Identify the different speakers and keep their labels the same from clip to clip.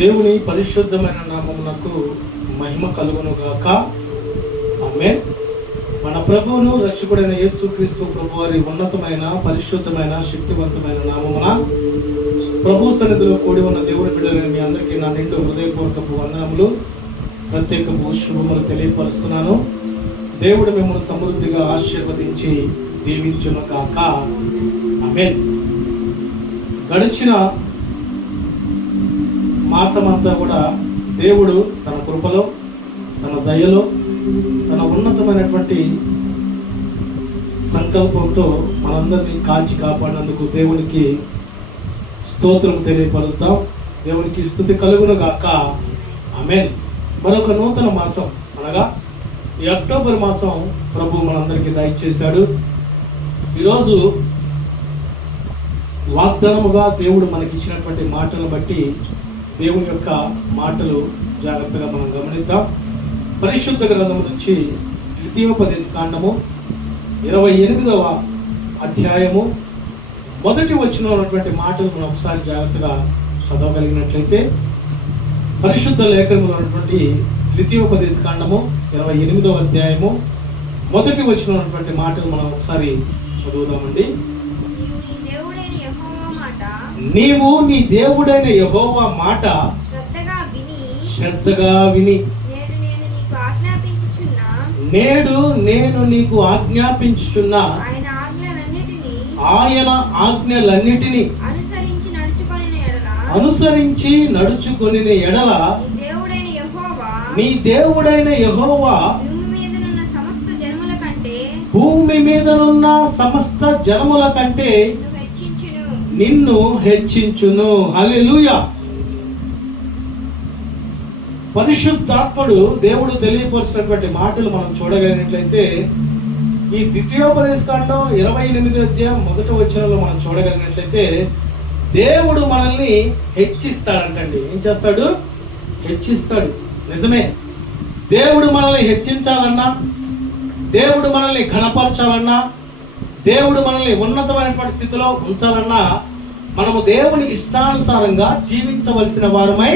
Speaker 1: దేవుని పరిశుద్ధమైన నామమునకు మహిమ కలుగును గాక ఆమె మన ప్రభువును రక్షకుడైన యేసుక్రీస్తు ప్రభు వారి ఉన్నతమైన పరిశుద్ధమైన శక్తివంతమైన నామమున ప్రభు సన్నిధిలో కూడి ఉన్న దేవుని బిడ్డలైన మీ అందరికీ నా నిండు హృదయపూర్వకపు వందనములు ప్రత్యేకపు శుభములు తెలియపరుస్తున్నాను. దేవుడు మిమ్మల్ని సమృద్ధిగా ఆశీర్వదించి దీవించును గాక ఆమె గడిచిన మాసమంతా కూడా దేవుడు తన కృపలో తన దయలో తన ఉన్నతమైనటువంటి సంకల్పంతో మనందరినీ కాల్చి కాపాడినందుకు దేవునికి స్తోత్రం తెలియపరుద్దాం దేవునికి స్థుతి కలుగును గాక. ఆమెన్. మరొక నూతన మాసం అనగా ఈ అక్టోబర్ మాసం ప్రభు మనందరికీ దయచేశాడు. ఈరోజు వాగ్దానముగా దేవుడు మనకి ఇచ్చినటువంటి మాటలను బట్టి దేవుని యొక్క మాటలు జాగ్రత్తగా మనం గమనిద్దాం. పరిశుద్ధ గ్రంథం నుంచి ద్వితీయోపదేశ కాండము ఇరవై ఎనిమిదవ అధ్యాయము. మొదటి వచ్చిన ఉన్నటువంటి మాటలు మనం ఒకసారి జాగ్రత్తగా చదవగలిగినట్లయితే పరిశుద్ధ లేఖనంలో ఉన్నటువంటి ద్వితీయోపదేశ కాండము ఇరవై ఎనిమిదవ అధ్యాయము. మొదటి వచ్చిన ఉన్నటువంటి మాటలు మనం ఒకసారి చదువుదామండి.
Speaker 2: నీవు నీ దేవుడైన యెహోవా మాట శ్రద్ధగా విని
Speaker 1: శ్రద్ధగా విని.
Speaker 2: నేడు నేను నీకు ఆజ్ఞాపించుచున్న. ఆయన ఆజ్ఞలన్నిటినీ అనుసరించి నడుచుకొని ఎడల
Speaker 1: అనుసరించి నడుచుకొని ఎడల
Speaker 2: నీ దేవుడైన యెహోవా
Speaker 1: నీ దేవుడైన యెహోవా
Speaker 2: భూమి మీదనున్న సమస్త జనముల కంటే
Speaker 1: భూమి మీదనున్న సమస్త జనముల కంటే
Speaker 2: నువ్వు హెచ్చించును
Speaker 1: నిన్ను హెచ్చించును. హల్లెలూయా. పరిశుద్ధాత్ముడు దేవుడు తెలియపరిచినటువంటి మాటలు మనం చూడగలిగినట్లయితే ఈ ద్వితీయోపదేశ కాండం ఇరవై ఎనిమిది అధ్యాయం మొదటి వచనంలో మనం చూడగలిగినట్లయితే దేవుడు మనల్ని హెచ్చిస్తాడంటండి. ఏం చేస్తాడు? హెచ్చిస్తాడు. నిజమే. దేవుడు మనల్ని హెచ్చించాలన్నా దేవుడు మనల్ని ఘనపరచాలన్నా దేవుడు మనల్ని ఉన్నతమైనటువంటి స్థితిలో ఉంచాలన్నా మనము దేవుని ఇష్టానుసారంగా జీవించవలసిన వారమై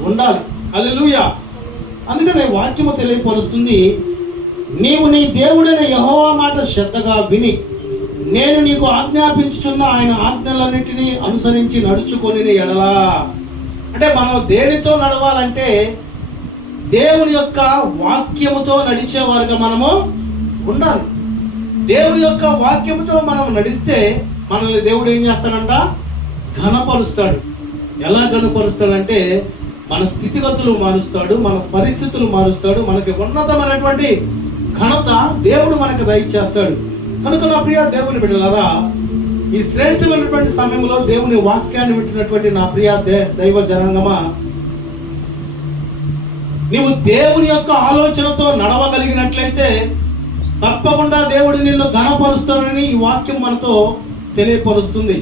Speaker 1: ఉండాలి. అల్లెలుయ అందుకనే వాక్యము తెలియపరుస్తుంది నీవు నీ దేవుడైన యహోవా మాట శ్రద్ధగా విని నేను నీకు ఆజ్ఞాపించుచున్న ఆయన ఆజ్ఞలన్నిటినీ అనుసరించి నడుచుకొని ఎడలా. అంటే మనం దేనితో నడవాలంటే దేవుని యొక్క వాక్యముతో నడిచేవారుగా మనము ఉండాలి. దేవుని యొక్క వాక్యముతో మనం నడిస్తే మనల్ని దేవుడు ఏం చేస్తాడంట? ఘనపరుస్తాడు. ఎలా ఘనపరుస్తాడంటే మన స్థితిగతులు మారుస్తాడు మన పరిస్థితులు మారుస్తాడు మనకి ఉన్నతమైనటువంటి ఘనత దేవుడు మనకు దయచేస్తాడు. కనుక నా ప్రియ దేవుని బిడ్డలారా ఈ శ్రేష్టమైనటువంటి సమయంలో దేవుని వాక్యాన్ని వింటున్నటువంటి నా ప్రియ దే దైవ జనాంగమా నీవు దేవుని యొక్క ఆలోచనతో నడవగలిగినట్లయితే తప్పకుండా దేవుడు నిన్ను ఘనపరుస్తాడని ఈ వాక్యం మనతో తెలియపరుస్తుంది.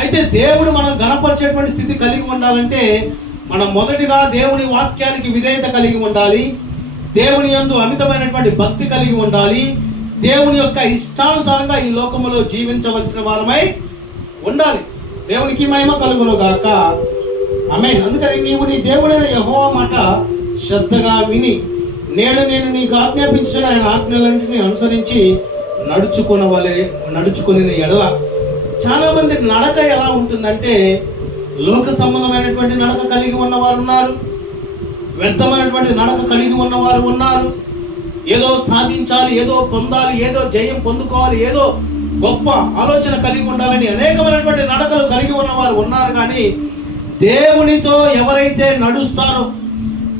Speaker 1: అయితే దేవుడు మనం గణపరిచేటువంటి స్థితి కలిగి ఉండాలంటే మనం మొదటిగా దేవుని వాక్యానికి విధేయత కలిగి ఉండాలి. దేవుని యందు అమితమైనటువంటి భక్తి కలిగి ఉండాలి. దేవుని యొక్క ఇష్టానుసారంగా ఈ లోకములో జీవించవలసిన వారమై ఉండాలి. దేవునికి మహిమ కలుగును గాక. ఆమె అందుకని నీవు నీ దేవుడైన యహోవా మాట శ్రద్ధగా విని నేడు నేను నీకు ఆజ్ఞాపించిన ఆయన ఆజ్ఞలన్నింటినీ అనుసరించి నడుచుకునవలే నడుచుకుని ఎడల చాలా మంది నడక ఎలా ఉంటుందంటే లోక సంబంధమైనటువంటి నడక కలిగి ఉన్నవారు ఉన్నారు. వ్యర్థమైనటువంటి నడక కలిగి ఉన్నవారు ఉన్నారు. ఏదో సాధించాలి ఏదో పొందాలి ఏదో జయం పొందుకోవాలి ఏదో గొప్ప ఆలోచన కలిగి ఉండాలని అనేకమైనటువంటి నడకలు కలిగి ఉన్నవారు ఉన్నారు కానీ దేవునితో ఎవరైతే నడుస్తారో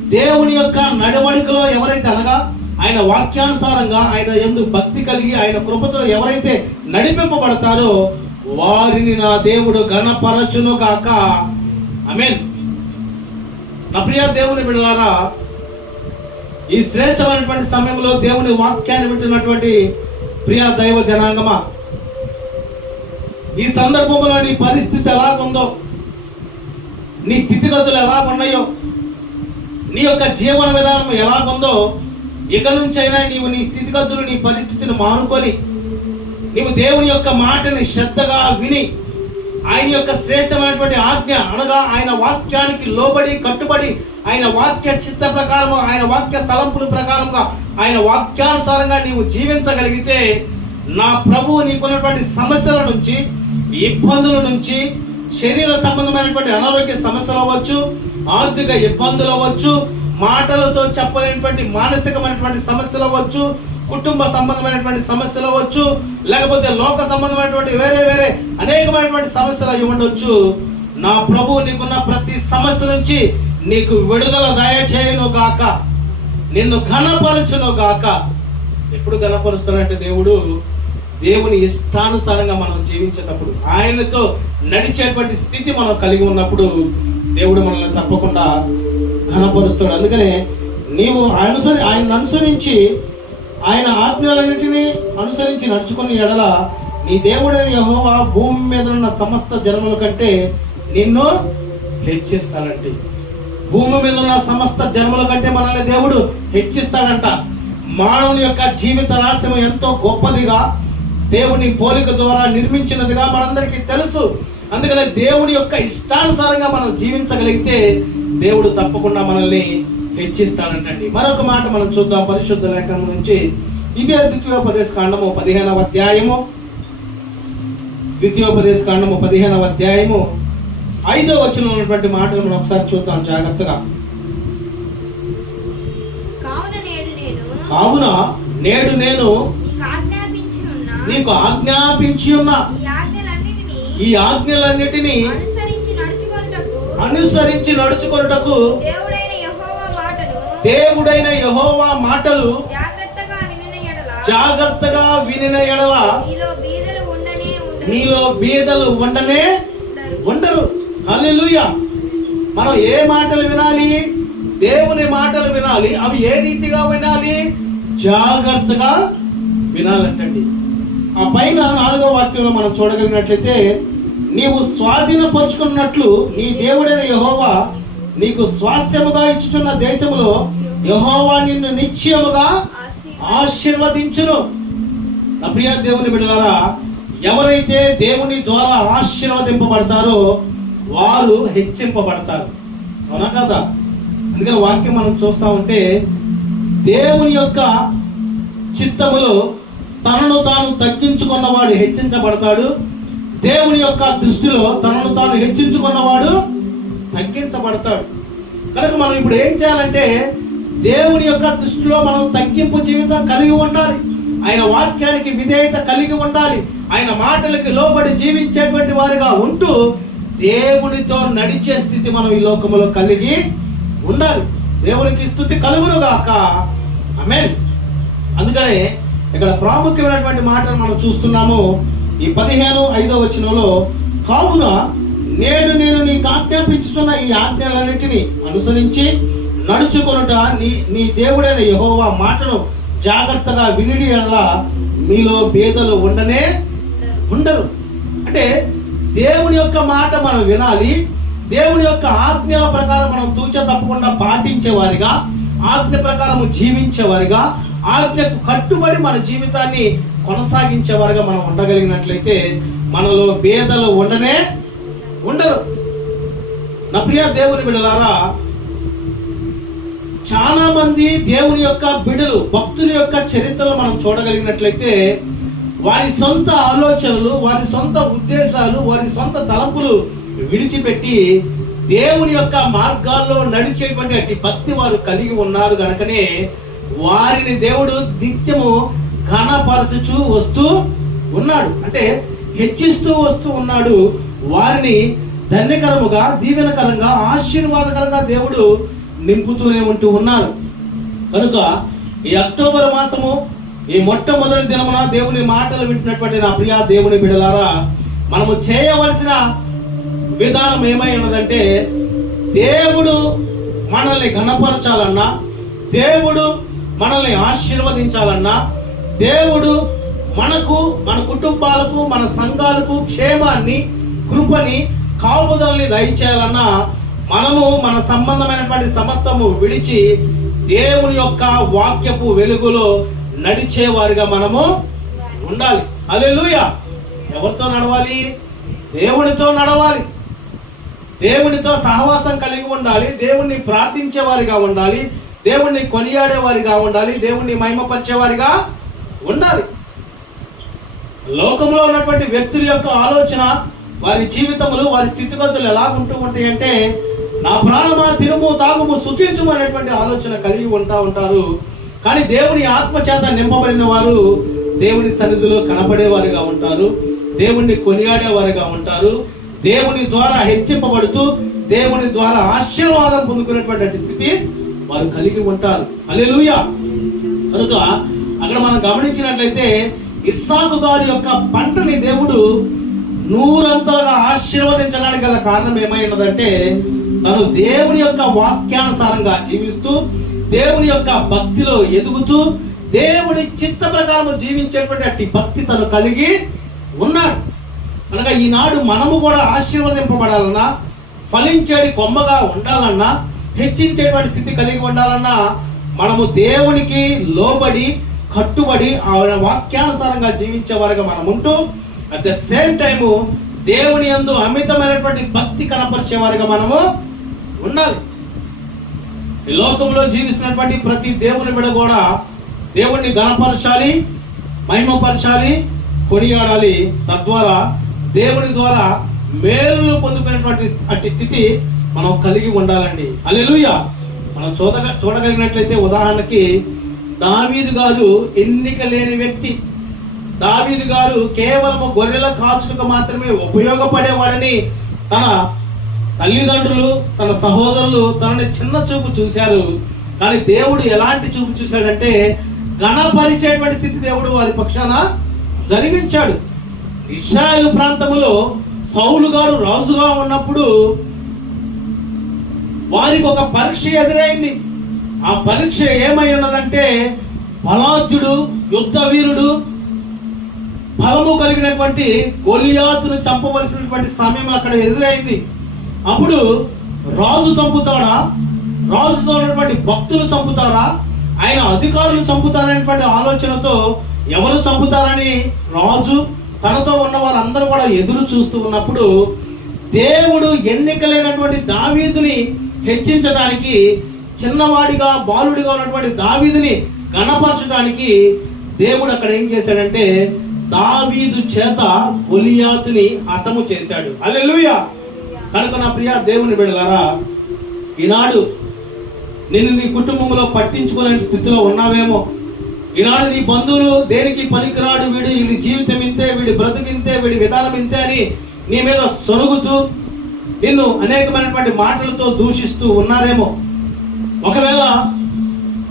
Speaker 1: దేవుని యొక్క నడవడికలో ఎవరైతే అనగా ఆయన వాక్యానుసారంగా ఆయన ఎందు భక్తి కలిగి ఆయన కృపతో ఎవరైతే నడిపింపబడతారో వారిని నా దేవుడు ఘనపరచును గాక. ఆమేన్. నా ప్రియ దేవుని బిడ్డలారా ఈ శ్రేష్టమైనటువంటి సమయంలో దేవుని వాక్యాన్ని వింటున్నటువంటి ప్రియ దైవ జనాంగమా? ఈ సందర్భంలో నీ పరిస్థితి ఎలాగుందో నీ స్థితిగతులు ఎలాగున్నాయో నీ యొక్క జీవన విధానం ఎలాగుందో ఇక నుంచైనా నీవు నీ స్థితిగతులు నీ పరిస్థితిని మానుకొని నీవు దేవుని యొక్క మాటని శ్రద్ధగా విని ఆయన యొక్క శ్రేష్టమైనటువంటి ఆజ్ఞ అనగా ఆయన వాక్యానికి లోబడి కట్టుబడి ఆయన వాక్య చిత్త ప్రకారము ఆయన వాక్య తలంపుల ప్రకారంగా ఆయన వాక్యానుసారంగా నీవు జీవించగలిగితే నా ప్రభువు నీకున్నటువంటి సమస్యల నుంచి ఇబ్బందుల నుంచి శరీర సంబంధమైనటువంటి అనారోగ్య సమస్యలు అవ్వచ్చు ఆర్థిక ఇబ్బందులు అవ్వచ్చు మాటలతో చెప్పలేనటువంటి మానసికమైనటువంటి సమస్యలు అవ్వచ్చు కుటుంబ సంబంధమైనటువంటి సమస్యలు అవ్వచ్చు లేకపోతే లోక సంబంధమైనటువంటి వేరే వేరే అనేకమైనటువంటి సమస్యలు అయి ఉండొచ్చు. నా ప్రభువు నీకున్న ప్రతి సమస్య నుంచి నీకు విడుదల దయచేయను గాక. నిన్ను ఘనపరచును గాక. ఎప్పుడు ఘనపరుస్తాడంటే దేవుడు? దేవుని ఇష్టానుసారంగా మనం జీవించేటప్పుడు ఆయనతో నడిచేటువంటి స్థితి మనం కలిగి ఉన్నప్పుడు దేవుడు మనల్ని తప్పకుండా ఘనపరుస్తాడు. అందుకనే నీవు అనుసరి ఆయన అనుసరించి ఆయన ఆజ్ఞలన్నిటినీ అనుసరించి నడుచుకుని ఎడల నీ దేవుడైన యహోవా భూమి మీద ఉన్న సమస్త జనముల కంటే నిన్ను హెచ్చిస్తాడండి భూమి మీద ఉన్న సమస్త జన్మల కంటే మనల్ని దేవుడు హెచ్చిస్తాడంట. మానవుని యొక్క జీవిత రహస్యం ఎంతో గొప్పదిగా దేవుని పోలిక ద్వారా నిర్మించినదిగా మనందరికీ తెలుసు. అందుకనే దేవుని యొక్క ఇష్టానుసారంగా మనం జీవించగలిగితే దేవుడు తప్పకుండా మనల్ని హెచ్చిస్తాడంటండి మరొక మాట మనం చూద్దాం. పరిశుద్ధ లేఖనం నుంచి ఇదే ద్వితీయోపదేశ కాండము పదిహేనవ అధ్యాయము. ద్వితీయోపదేశ కాండము పదిహేనవ అధ్యాయము. ఐదో వచ్చిన ఉన్నటువంటి మాటలు మనం ఒకసారి చూద్దాం జాగ్రత్తగా.
Speaker 2: కావున నేడు నేను నీకు
Speaker 1: ఆజ్ఞాపించి ఉన్న.
Speaker 2: ఈ ఆజ్ఞలన్నిటినీ అనుసరించి నడుచుకొనుటకు
Speaker 1: అనుసరించి నడుచుకొనుటకు
Speaker 2: దేవుడైన యెహోవా మాటలు
Speaker 1: దేవుడైన యెహోవా మాటలు
Speaker 2: జాగ్రత్తగా వినిన ఎడల నీలో బీదలు ఉండనే. ఉండరు.
Speaker 1: హల్లెలూయా. మనం ఏ మాటలు వినాలి? దేవుని మాటలు వినాలి. అవి ఏ రీతిగా వినాలి? జాగ్రత్తగా వినాలంటండి. ఆ పైన నాలుగో వాక్యంలో మనం చూడగలిగినట్లయితే నీవు స్వాధీనపరుచుకున్నట్లు నీ దేవుడైన యహోవా నీకు స్వాస్థ్యముగా ఇచ్చుచున్న దేశములో యహోవా నిన్ను నిశ్చయముగా ఆశీర్వదించును. నా ప్రియ దేవుని బిడ్డలారా ఎవరైతే దేవుని ద్వారా ఆశీర్వదింపబడతారో వారు హెచ్చింపబడతారు. అవునా కదా? అందుకని వాక్యం మనం చూస్తా ఉంటే దేవుని యొక్క చిత్తములో తనను తాను తగ్గించుకున్నవాడు హెచ్చించబడతాడు. దేవుని యొక్క దృష్టిలో తనను తాను హెచ్చించుకున్నవాడు తగ్గించబడతాడు. కనుక మనం ఇప్పుడు ఏం చేయాలంటే దేవుని యొక్క దృష్టిలో మనం తగ్గింపు జీవితం కలిగి ఉండాలి. ఆయన వాక్యానికి విధేయత కలిగి ఉండాలి. ఆయన మాటలకి లోబడి జీవించేటువంటి వారిగా ఉంటూ దేవునితో నడిచే స్థితి మనం ఈ లోకంలో కలిగి ఉండాలి. దేవునికి స్థుతి కలుగును గాక ఆమేన్. అందుకనే ఇక్కడ ప్రాముఖ్యమైనటువంటి మాటలు మనం చూస్తున్నాము. ఈ పదిహేను ఐదో వచనంలో కావున నేడు నేను నీకు ఆజ్ఞాపించుతున్న ఈ ఆజ్ఞలన్నిటిని అనుసరించి నడుచుకొనుట నీ నీ దేవుడైన యహోవా మాటను జాగ్రత్తగా వినిడి అలా మీలో భేదలు ఉండనే ఉండరు. అంటే దేవుని యొక్క మాట మనం వినాలి దేవుని యొక్క ఆజ్ఞల ప్రకారం మనం తూచ తప్పకుండా పాటించేవారిగా ఆజ్ఞ ప్రకారం జీవించేవారిగా ఆజ్ఞకు కట్టుబడి మన జీవితాన్ని కొనసాగించేవారుగా మనం ఉండగలిగినట్లయితే మనలో భేదలు ఉండనే ఉండరు. నా ప్రియ దేవుని బిడలారా చాలా మంది దేవుని యొక్క బిడలు భక్తుల యొక్క చరిత్రలు మనం చూడగలిగినట్లయితే వారి సొంత ఆలోచనలు వారి సొంత ఉద్దేశాలు వారి సొంత తలంపులు విడిచిపెట్టి దేవుని యొక్క మార్గాల్లో నడిచేటువంటి అట్టి భక్తి వారు కలిగి ఉన్నారు గనకనే వారిని దేవుడు నిత్యము ఘనపరచుచూ వస్తూ ఉన్నాడు. అంటే హెచ్చిస్తూ వస్తూ ఉన్నాడు. వారిని ధన్యకరముగా దీవెనకరంగా ఆశీర్వాదకరంగా దేవుడు నింపుతూనే ఉంటూ ఉన్నారు. కనుక ఈ అక్టోబర్ మాసము ఈ మొట్టమొదటి దినమున దేవుని మాటలు వింటున్నటువంటి నా ప్రియ దేవుని బిడలారా మనము చేయవలసిన విధానం ఏమై ఉన్నదంటే దేవుడు మనల్ని ఘనపరచాలన్నా దేవుడు మనల్ని ఆశీర్వదించాలన్నా దేవుడు మనకు మన కుటుంబాలకు మన సంఘాలకు క్షేమాన్ని కృపని కాపుదల్ని దయచేయాలన్నా మనము మన సంబంధమైనటువంటి సమస్తము విడిచి దేవుని యొక్క వాక్యపు వెలుగులో నడిచేవారిగా మనము ఉండాలి. అలెలుయ ఎవరితో నడవాలి? దేవునితో నడవాలి. దేవునితో సహవాసం కలిగి ఉండాలి. దేవుణ్ణి ప్రార్థించేవారిగా ఉండాలి. దేవుణ్ణి కొనియాడేవారిగా ఉండాలి. దేవుణ్ణి మహిమపరిచేవారిగా ఉండాలి. లోకంలో ఉన్నటువంటి వ్యక్తుల యొక్క ఆలోచన వారి జీవితములు వారి స్థితిగతులు ఎలా ఉంటూ ఉంటాయి అంటే నా ప్రాణమా తిరుము తాగుము సుఖించుము అనేటువంటి ఆలోచన కలిగి ఉంటా ఉంటారు. కానీ దేవుని ఆత్మచేత నింపబడిన వారు దేవుని సన్నిధిలో కనపడేవారుగా ఉంటారు. దేవుణ్ణి కొనియాడేవారుగా ఉంటారు. దేవుని ద్వారా హెచ్చింపబడుతూ దేవుని ద్వారా ఆశీర్వాదం పొందుకునేటువంటి స్థితి వారు కలిగి ఉంటారు. అలెలుయా కనుక అక్కడ మనం గమనించినట్లయితే ఇస్సాకు గారి యొక్క పంటని దేవుడు నూరంతలుగా ఆశీర్వదించడానికి గల కారణం ఏమైనదంటే తను దేవుని యొక్క వాక్యానుసారంగా జీవిస్తూ దేవుని యొక్క భక్తిలో ఎదుగుతూ దేవుని చిత్త ప్రకారం జీవించేటువంటి అట్టి భక్తి తను కలిగి ఉన్నాడు. అనగా ఈనాడు మనము కూడా ఆశీర్వదింపబడాలన్నా ఫలించేది కొమ్మగా ఉండాలన్నా హెచ్చించేటువంటి స్థితి కలిగి ఉండాలన్నా మనము దేవునికి లోబడి కట్టుబడి ఆయన వాక్యానుసారంగా జీవించే వారుగా మనం ఉంటూ అట్ ద సేమ్ టైము దేవుని యందు అమితమైనటువంటి భక్తి కనపరిచేవారిగా మనము ఉండాలి. ఈ లోకంలో జీవిస్తున్నటువంటి ప్రతి దేవుని బిడ కూడా దేవుణ్ణి గణపరచాలి మహిమపరచాలి కొనియాడాలి. తద్వారా దేవుని ద్వారా మేలు పొందుకునేటువంటి అట్టి స్థితి మనం కలిగి ఉండాలండి. అలెలుయ మనం చూడగ చూడగలిగినట్లయితే ఉదాహరణకి దావీదు గారు ఎన్నిక లేని వ్యక్తి. దావీదు గారు కేవలం గొర్రెల కాచుటకు మాత్రమే ఉపయోగపడేవాడని తన తల్లిదండ్రులు తన సహోదరులు తనని చిన్న చూపు చూశారు. కానీ దేవుడు ఎలాంటి చూపు చూశాడంటే గణపరిచేటువంటి స్థితి దేవుడు వారి పక్షాన జరిగించాడు. ఇస్రాయల్ ప్రాంతములో సౌలు గారు రాజుగా ఉన్నప్పుడు వారికి ఒక పరీక్ష ఎదురైంది. ఆ పరీక్ష ఏమై ఉన్నదంటే బలాద్యుడు యుద్ధ వీరుడు బలము కలిగినటువంటి గొలియాతును చంపవలసినటువంటి సమయం అక్కడ ఎదురైంది. అప్పుడు రాజు చంపుతాడా? రాజుతో ఉన్నటువంటి భక్తులు చంపుతారా? ఆయన అధికారులు చంపుతారనేటువంటి ఆలోచనతో ఎవరు చంపుతారని రాజు తనతో ఉన్న వారందరూ కూడా ఎదురు చూస్తూ ఉన్నప్పుడు దేవుడు ఎన్నికలైనటువంటి దావీదుని హెచ్చించడానికి చిన్నవాడిగా బాలుడిగా ఉన్నటువంటి దావీదుని గణపరచడానికి దేవుడు అక్కడ ఏం చేశాడంటే దావీదు చేత గొలియాతుని హతము చేశాడు. అల్లెలుయా కనుక నా ప్రియ దేవుని బిడలారా ఈనాడు నిన్ను నీ కుటుంబంలో పట్టించుకోలేని స్థితిలో ఉన్నావేమో. ఈనాడు నీ బంధువులు దేనికి పనికిరాడు వీడు? వీడి జీవితం ఇంతే వీడి బ్రతుకు వీడి విధానం ఇంతే అని నీ మీద సొనుగుతూ నిన్ను అనేకమైనటువంటి మాటలతో దూషిస్తూ ఉన్నారేమో. ఒకవేళ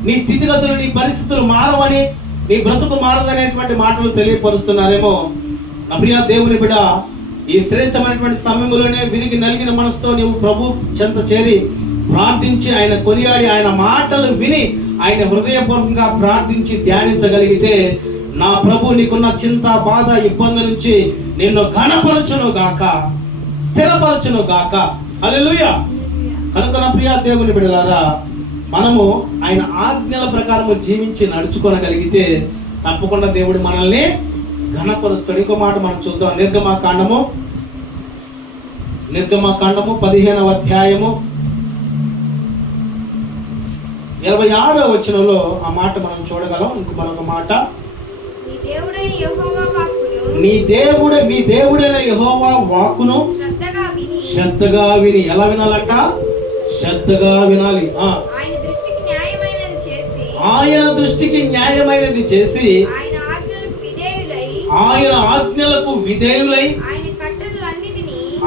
Speaker 1: నీ స్థితిగతులు నీ పరిస్థితులు మారవని నీ బ్రతుకు మారదనేటువంటి మాటలు తెలియపరుస్తున్నారేమో నా ప్రియ దేవుని బిడ. ఈ శ్రేష్టమైనటువంటి సమయంలోనే విరిగి నలిగిన మనసుతో నీవు ప్రభు చెంత చేరి ప్రార్థించి ఆయన కొనియాడి ఆయన మాటలు విని ఆయన హృదయపూర్వకంగా ప్రార్థించి ధ్యానించగలిగితే నా ప్రభు నీకున్న చింత బాధ ఇబ్బంది నుంచి నిన్ను ఘనపరచును గాక. స్థిరపరచును గాక. హల్లెలూయా. కనుక నా ప్రియ దేవుని బిడలారా మనము ఆయన ఆజ్ఞల ప్రకారము జీవించి నడుచుకోనగలిగితే తప్పకుండా దేవుడు మనల్ని ఘనపరుస్తాడు. ఇంకో మాట మనం చూద్దాం. నిర్గమా కాండము నిర్గమా కాండము పదిహేనవ అధ్యాయము. ఇరవై ఆరో వచనంలో ఆ మాట మనం చూడగలం. ఇంకో మరొక మాట.
Speaker 2: నీ
Speaker 1: దేవుడే మీ దేవుడైన యెహోవా
Speaker 2: విని.
Speaker 1: శ్రద్ధగా విని. ఎలా వినాలట? శ్రద్ధగా వినాలి.
Speaker 2: ఆయన దృష్టికి న్యాయమైనది చేసి
Speaker 1: ఆయన
Speaker 2: ఆజ్ఞలకు విధేయులై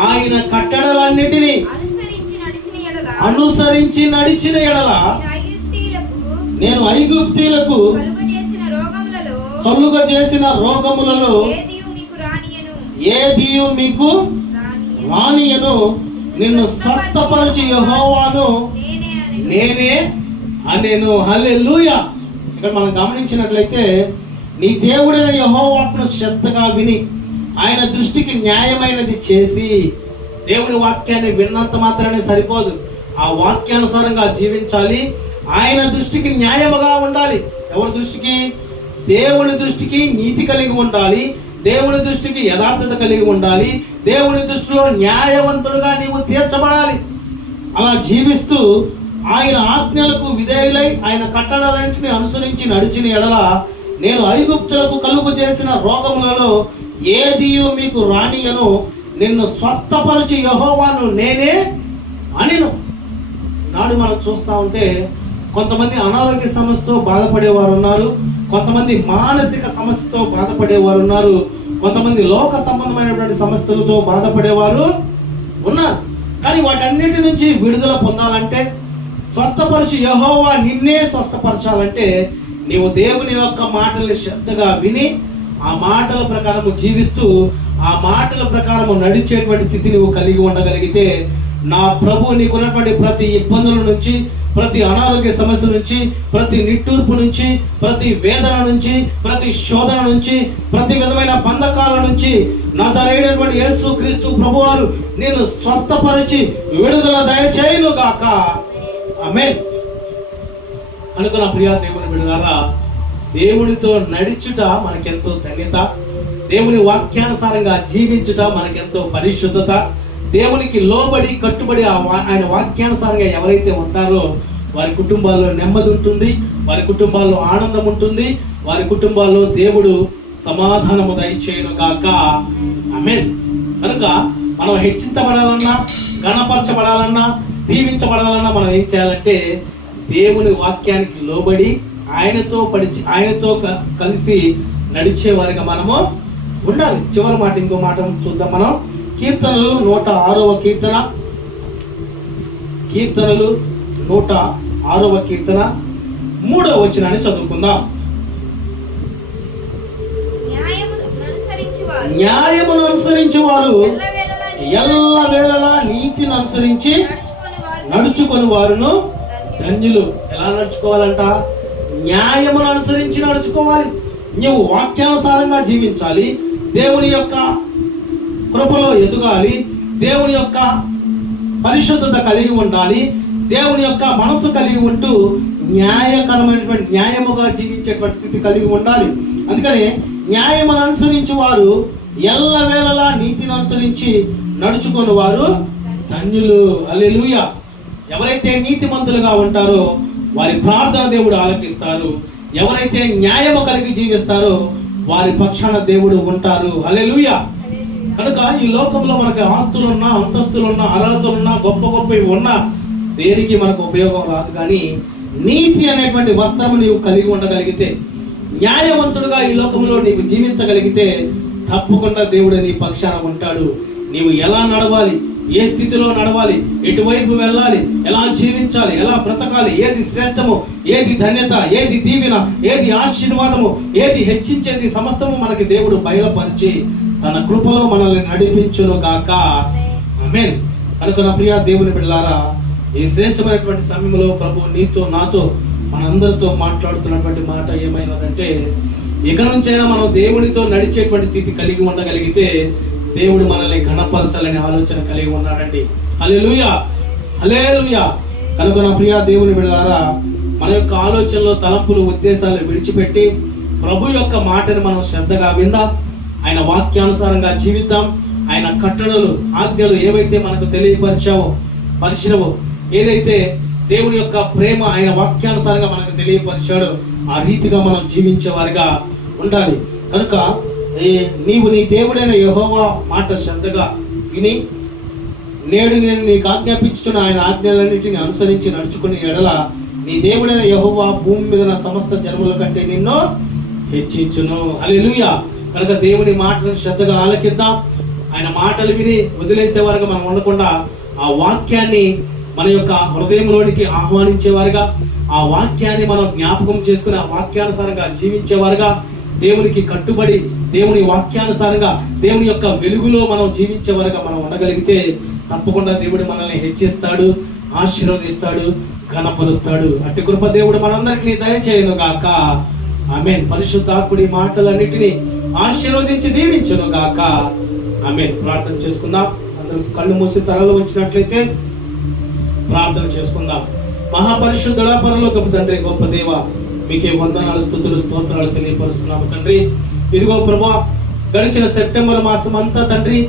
Speaker 1: ఆయన
Speaker 2: కట్టడలన్నిటినీ అనుసరించి నడిచిన ఎడల నేను
Speaker 1: ఐగుప్తీలకు కలుగ చేసిన రోగములలో
Speaker 2: ఏదియు మీకు రానియను?
Speaker 1: నిన్ను స్వస్థపరచి యెహోవాను
Speaker 2: నేనే
Speaker 1: అనేను హలే లూయ ఇక్కడ మనం గమనించినట్లయితే నీ దేవుడైన యెహోవాను శ్రద్ధగా విని ఆయన దృష్టికి న్యాయమైనది చేసి దేవుని వాక్యాన్ని విన్నంత మాత్రమే సరిపోదు. ఆ వాక్యానుసారంగా జీవించాలి. ఆయన దృష్టికి న్యాయముగా ఉండాలి. ఎవరి దృష్టికి? దేవుని దృష్టికి నీతి కలిగి ఉండాలి. దేవుని దృష్టికి యథార్థత కలిగి ఉండాలి. దేవుని దృష్టిలో న్యాయవంతుడుగా నీవు తీర్చబడాలి. అలా జీవిస్తూ ఆయన ఆజ్ఞలకు విధేయులై ఆయన కట్టడాలన్నింటినీ అనుసరించి నడిచిన ఎడల నేను ఐగుప్తులకు కలుగు చేసిన రోగములలో ఏదియు మీకు రానియను నిన్ను స్వస్థపరచి యహోవాను నేనే అనిను. నాడు మనం చూస్తూ ఉంటే కొంతమంది అనారోగ్య సమస్యతో బాధపడేవారు ఉన్నారు కొంతమంది మానసిక సమస్యతో బాధపడేవారు ఉన్నారు కొంతమంది లోక సంబంధమైనటువంటి సమస్యలతో బాధపడేవారు ఉన్నారు. కానీ వాటన్నిటి నుంచి విడుదల పొందాలంటే స్వస్థపరచు యహోవా నిన్నే స్వస్థపరచాలంటే నీవు దేవుని యొక్క మాటల్ని శ్రద్ధగా విని ఆ మాటల ప్రకారము జీవిస్తూ ఆ మాటల ప్రకారము నడిచేటువంటి స్థితి నువ్వు కలిగి ఉండగలిగితే నా ప్రభు నీకున్నటువంటి ప్రతి ఇబ్బందుల నుంచి ప్రతి అనారోగ్య సమస్య నుంచి ప్రతి నిట్టూర్పు నుంచి ప్రతి వేదన నుంచి ప్రతి శోధన నుంచి ప్రతి విధమైన బంధకాల నుంచి నా సరైనటువంటి యేసు క్రీస్తు ప్రభువారు నేను స్వస్థపరిచి విడుదల దయచేయును గాక ఆమె అనుకున్న ప్రియా దేవుని బిడ్డలారా దేవునితో నడిచుట మనకెంతో ధన్యత. దేవుని వాక్యానుసారంగా జీవించుట మనకెంతో పరిశుద్ధత. దేవునికి లోబడి కట్టుబడి ఆ వా- ఆయన వాక్యానుసారంగా ఎవరైతే ఉంటారో వారి కుటుంబాల్లో నెమ్మది ఉంటుంది వారి కుటుంబాల్లో ఆనందం ఉంటుంది వారి కుటుంబాల్లో దేవుడు సమాధానము దయచేయను గాక. అమెన్ కనుక మనం హెచ్చించబడాలన్నా గణపరచబడాలన్నా దీవించబడాలన్నా మనం ఏం చేయాలంటే దేవుని వాక్యానికి లోబడి ఆయనతో పడిచి ఆయనతో కలిసి నడిచే వారిగా మనము ఉండాలి. చివరి మాట ఇంకో మాట చూద్దాం మనం. కీర్తనలు నూట ఆరవ కీర్తన. కీర్తనలు నూట ఆరవ కీర్తన. మూడవ వచనాన్ని చదువుకుందాం.
Speaker 2: న్యాయమును అనుసరించి వారు
Speaker 1: ఎల్ల వేళలా నీతిని అనుసరించి
Speaker 2: నడుచుకొని
Speaker 1: వారును ధన్యులు. ఎలా నడుచుకోవాలంట? న్యాయమును అనుసరించి నడుచుకోవాలి. నీవు వాక్యానుసారంగా జీవించాలి. దేవుని యొక్క కృపలో ఎదగాలి. దేవుని యొక్క పరిశుద్ధత కలిగి ఉండాలి. దేవుని యొక్క మనసు కలిగి ఉంటూ న్యాయకరమైనటువంటి న్యాయముగా జీవించేటువంటి స్థితి కలిగి ఉండాలి. అందుకని న్యాయమును అనుసరించి వారు ఎల్లవేళలా నీతిని అనుసరించి నడుచుకుని వారు ధన్యులు. అల్లెలుయా ఎవరైతే నీతిమంతులుగా ఉంటారో వారి ప్రార్థన దేవుడు ఆలకిస్తారు. ఎవరైతే న్యాయము కలిగి జీవిస్తారో వారి పక్షాన దేవుడు ఉంటారు. అల్లెలుయా కనుక ఈ లోకంలో మనకి ఆస్తులున్నా అంతస్తులున్నా అర్హతలున్నా గొప్ప గొప్పవి ఉన్నా దేనికి మనకు ఉపయోగం రాదు కానీ నీతి అనేటువంటి వస్త్రము నీవు కలిగి ఉండగలిగితే న్యాయవంతుడుగా ఈ లోకంలో నీవు జీవించగలిగితే తప్పకుండా దేవుడు నీ పక్షాన ఉంటాడు. నీవు ఎలా నడవాలి? ఏ స్థితిలో నడవాలి? ఎటువైపు వెళ్ళాలి? ఎలా జీవించాలి? ఎలా బ్రతకాలి? ఏది శ్రేష్టము ఏది ధన్యత ఏది దీవెన ఏది ఆశీర్వాదము ఏది హెచ్చించేది సమస్తము మనకి దేవుడు బయలుపరిచి తన కృపలో మనల్ని నడిపించును గాక. ఆమేన్. కనుక నా ప్రియ దేవుని బిడ్డలారా ఈ శ్రేష్టమైనటువంటి సమయంలో ప్రభు నీతో నాతో మనందరితో మాట్లాడుతున్నటువంటి మాట ఏమైనదంటే ఇక నుంచైనా మనం దేవునితో నడిచేటువంటి స్థితి కలిగి ఉండగలిగితే దేవుడు మనల్ని గణపరచాలనే ఆలోచన కలిగి ఉన్నాడండి. అలెలుయా అలేలుయా కనుక నా ప్రియా దేవుని విడారా మన యొక్క ఆలోచనలో తలంపులు ఉద్దేశాలు విడిచిపెట్టి ప్రభు యొక్క మాటని మనం శ్రద్ధగా విందాం. ఆయన వాక్యానుసారంగా జీవిద్దాం. ఆయన కట్టడలు ఆజ్ఞలు ఏవైతే మనకు తెలియపరిచావో పరిచినవో ఏదైతే దేవుని యొక్క ప్రేమ ఆయన వాక్యానుసారంగా మనకు తెలియపరిచాడో ఆ రీతిగా మనం జీవించే వారిగా ఉండాలి. కనుక నీవు నీ దేవుడైన యహోవా మాట శ్రద్ధగా విని నేడు నేను నీకు ఆజ్ఞాపించుతున్న ఆయన ఆజ్ఞలన్నింటిని అనుసరించి నడుచుకుని ఎడల నీ దేవుడైన యహోవా భూమి మీద నా సమస్త జన్మల కంటే నిన్ను హెచ్చించును. హల్లెలూయా. కనుక దేవుని మాటలను శ్రద్ధగా ఆలకిద్దాం. ఆయన మాటలు విని వదిలేసేవారుగా మనం ఉండకుండా ఆ వాక్యాన్ని మన యొక్క హృదయంలోనికి ఆహ్వానించేవారుగా ఆ వాక్యాన్ని మనం జ్ఞాపకం చేసుకుని ఆ వాక్యానుసారంగా జీవించేవారుగా దేవునికి కట్టుబడి దేవుని వాక్యానుసారంగా దేవుని యొక్క వెలుగులో మనం జీవించే వరకు మనం ఉండగలిగితే తప్పకుండా దేవుడు మనల్ని హెచ్చిస్తాడు ఆశీర్వదిస్తాడు ఘనపరుస్తాడు. అట్టి కృప దేవుడు మనందరికీ దయచేయను గాక. ఆమె పరిశుద్ధాత్ముడి మాటలన్నిటినీ ఆశీర్వదించి దీవించును గాక. ఆమెన్. ప్రార్థన చేసుకుందాం. అందరూ కళ్ళు మూసి తరలు వచ్చినట్లయితే ప్రార్థన చేసుకుందాం. మహాపరిశుద్ధుడ పరలోకపు తండ్రి గొప్ప దేవ మీకే వందనాలు స్థుతులు స్తోత్రాలు తెలియపరుస్తున్నాము తండ్రి. ఇదిగో ప్రభా గడిచిన సెప్టెంబర్ మాసం అంతా తండ్రి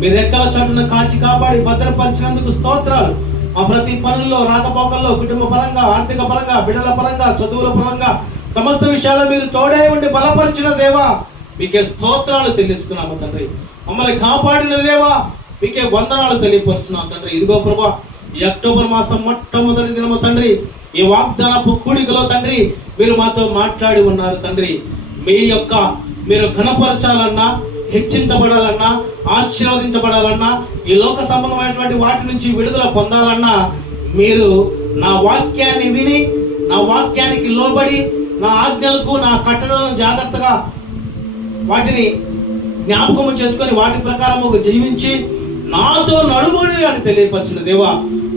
Speaker 1: మీ రెక్కల చోటున కాచి కాపాడి భద్రపరిచినందుకు స్తోత్రాలు. మా ప్రతి పనుల్లో రాకపోకల్లో కుటుంబ పరంగా ఆర్థిక పరంగా బిడ్డల పరంగా చదువుల పరంగా సమస్త విషయాల్లో మీరు తోడే ఉండి బలపరిచిన దేవా మీకే స్తోత్రాలు తెలియస్తున్నాము తండ్రి. మమ్మల్ని కాపాడిన దేవా మీకే వందనాలు తెలియపరుస్తున్నాం తండ్రి. ఇదిగో ప్రభా ఈ అక్టోబర్ మాసం మొట్టమొదటి దినము తండ్రి. ఈ వాగ్దానపు కూడికలో తండ్రి మీరు మాతో మాట్లాడి ఉన్నారు తండ్రి. మీ యొక్క మీరు ఘనపరచాలన్నా హెచ్చించబడాలన్నా ఆశీర్వదించబడాలన్నా ఈ లోక సంబంధమైనటువంటి వాటి నుంచి విడుదల పొందాలన్నా మీరు నా వాక్యాన్ని విని నా వాక్యానికి లోబడి నా ఆజ్ఞలకు నా కట్టడలను జాగ్రత్తగా వాటిని జ్ఞాపకము చేసుకొని వాటి ప్రకారం ఒక జీవించి నాతో నడుగుడి అని తెలియపరచుడు. దేవా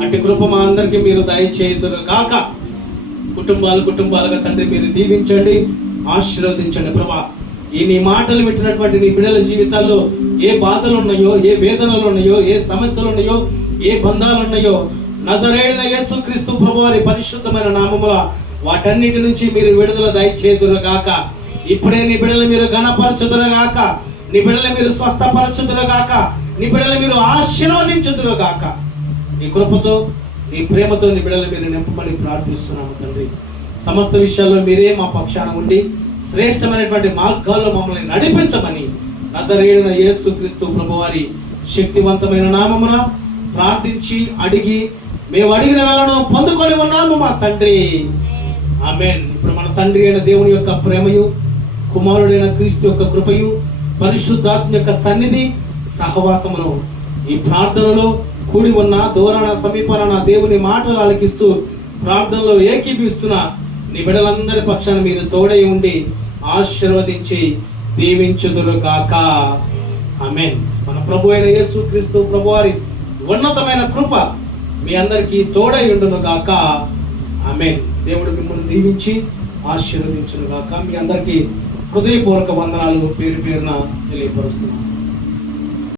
Speaker 1: అట్టి కృప మా అందరికీ మీరు దయచేయుదురు గాక. కుటుంబాలు కుటుంబాలుగా తండ్రి మీరు దీవించండి ఆశీర్వదించండి ప్రభా. ఈ నీ మాటలు వింటున్నటువంటి నీ బిడ్డల జీవితాల్లో ఏ బాధలు ఉన్నాయో ఏ వేదనలు ఉన్నాయో ఏ సమస్యలు ఉన్నాయో ఏ బంధాలు ఉన్నాయో నజరేడిన యేసుక్రీస్తు ప్రభు వారి పరిశుద్ధమైన నామముల వాటన్నిటి నుంచి మీరు విడుదల దయచేదురు గాక. ఇప్పుడే నీ బిడ్డలు మీరు ఘనపరచుదురు గాక. నీ బిడ్డలు మీరు స్వస్థపరచుదురు గాక. నీ బిడ్డలు మీరు ఆశీర్వదించుదురు గాక. నీ కృపతో నీ ప్రేమతో నీ బిడ్డలు మీరు నింపమని ప్రార్థిస్తున్నాము తండ్రి. సమస్త విషయాల్లో మీరే మా పక్షాన ఉండి శ్రేష్టమైనటువంటి మార్గాల్లో మమ్మల్ని నడిపించమని నజరేడిన యేసు క్రీస్తు ప్రభువారి శక్తివంతమైన నామమున ప్రార్థించి అడిగి మేము అడిగిన వేళను పొందుకొని ఉన్నాము మా తండ్రి. ఆమె ఇప్పుడు మన తండ్రి అయిన దేవుని యొక్క ప్రేమయు కుమారుడైన క్రీస్తు యొక్క కృపయు పరిశుద్ధాత్మ యొక్క సన్నిధి సహవాసమును ఈ ప్రార్థనలో కూడి ఉన్న దూరాన సమీపాన నా దేవుని మాటలు ఆలకిస్తూ ప్రార్థనలో ఏకీపిస్తున్న నీ బిడ్డలందరి పక్షాన మీరు తోడై ఉండి ఆశీర్వదించి దీవించుదురు గాక ఆమెన్. మన ప్రభు అయిన యేసు క్రీస్తు ప్రభువారి ఉన్నతమైన కృప మీ అందరికీ తోడై ఉండును గాక ఆమెన్. దేవుడు మిమ్మల్ని దీవించి ఆశీర్వదించును గాక మీ అందరికీ హృదయపూర్వక వందనాలు పేరు పేరున తెలియపరుస్తున్నాను